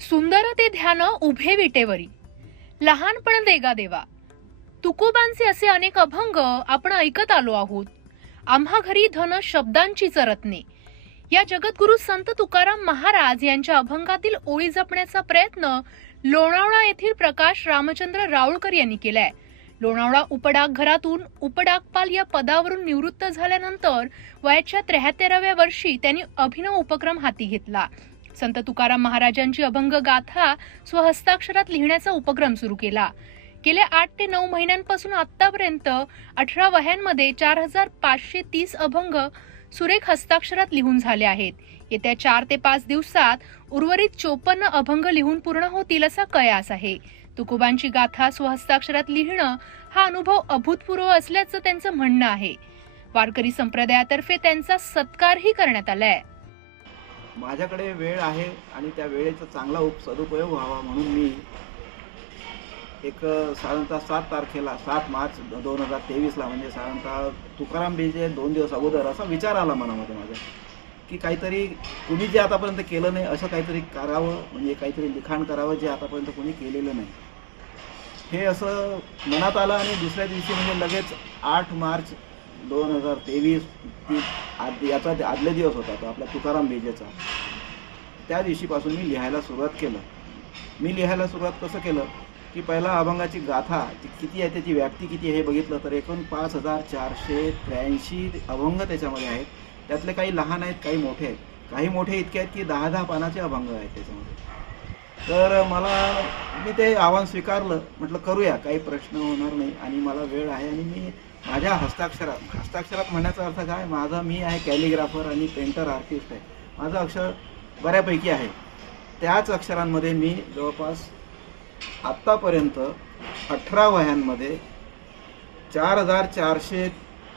सुंदर ते ध्यान उभे विटेवरी. लहानपण देगा देवा. तुकोबांचे असे अनेक अभंग आपण ऐकत आलो आहोत. आम्हा घरी धन शब्दांची रत्ने या जगद्गुरु संत तुकाराम महाराज यांच्या अभंगातील ओळी जपण्याचा प्रयत्न लोणावळा येथील प्रकाश रामचंद्र राऊळकर यांनी केलाय. लोणावळा उपडाक घरातून उपडाकपाल या पदावरून निवृत्त झाल्यानंतर वयाच्या त्र्याहत्तराव्या वर्षी त्यांनी अभिनव उपक्रम हाती घेतला. संत तुकाराम महाराजांची अभंग गाथा स्वहस्ताक्षरात लिहिण्याचा उपक्रम सुरू केला. गेल्या आठ ते नऊ महिन्यांपासून आतापर्यंत अठरा वह्यांमध्ये चार हजार पाचशे तीस अभंग सुरेख हस्ताक्षरात लिहून झाले आहेत. येत्या चार ते पाच दिवसात उर्वरित चोपन्न अभंग लिहून पूर्ण होतील असा कयास आहे. तुकोबांची गाथा स्वहस्ताक्षरात लिहिणं हा अनुभव अभूतपूर्व असल्याचं त्यांचं म्हणणं आहे. वारकरी संप्रदायातर्फे त्यांचा सत्कारही करण्यात आलाय. माझ्याकडे वेळ आहे आणि त्या वेळेचा चांगला उप सदुपयोग व्हावा म्हणून मी एक साधारणतः सात तारखेला सात मार्च दोन हजार तेवीसला म्हणजे साधारणतः तुकाराम बीजे दोन दिवस अगोदर असा विचार आला मनामध्ये माझ्या की काहीतरी कुणी जे आतापर्यंत केलं नाही असं काहीतरी करावं म्हणजे काहीतरी लिखाण करावं जे आतापर्यंत कोणी केलेलं नाही. हे असं मनात आलं आणि दुसऱ्या दिवशी म्हणजे लगेच आठ मार्च दोन हजार तेवीस ती आद याचा आदले दिवस होता तो आपला तुकाराम बेजेचा त्या दिवशीपासून मी लिहायला सुरुवात केलं. मी लिहायला सुरुवात कसं केलं? की पहिला अभंगाची गाथा ती किती आहे त्याची व्याप्ती किती आहे हे बघितलं तर एकूण पाच हजार चारशे त्र्याऐंशी अभंग त्याच्यामध्ये आहेत. त्यातले काही लहान आहेत काही मोठे आहेत. काही मोठे इतके आहेत की दहा दहा पानाचे अभंग आहेत त्याच्यामध्ये. तर मला मी ते आव्हान स्वीकारलं. म्हटलं करूया काही प्रश्न होणार नाही आणि मला वेळ आहे आणि मी माझ्या हस्ताक्षरात हस्ताक्षरात म्हणण्याचा अर्थ काय? माझा मी आहे कॅलिग्राफर आणि पेंटर आर्टिस्ट आहे. माझं अक्षर बऱ्यापैकी आहे. त्याच अक्षरांमध्ये मी जवळपास आत्तापर्यंत अठरा वह्यांमध्ये चार हजार चारशे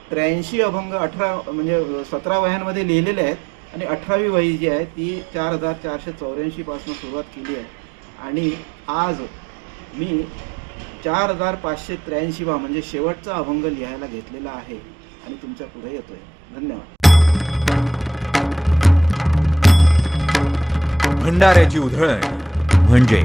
त्र्याऐंशी अभंग अठरा म्हणजे सतरा वह्यांमध्ये लिहिलेले आहेत. आणि अठरावी वही जी आहे ती चार हजार चारशे चौऱ्याऐंशीपासून सुरुवात केली आहे. आणि आज मी चार हजार पाचशे त्र्याऐंशीवा म्हणजे शेवटचा अभंग लिहायला घेतलेला आहे. आणि तुमच्यापुढे येतोय. धन्यवाद. भंडाऱ्याची उधळण म्हणजे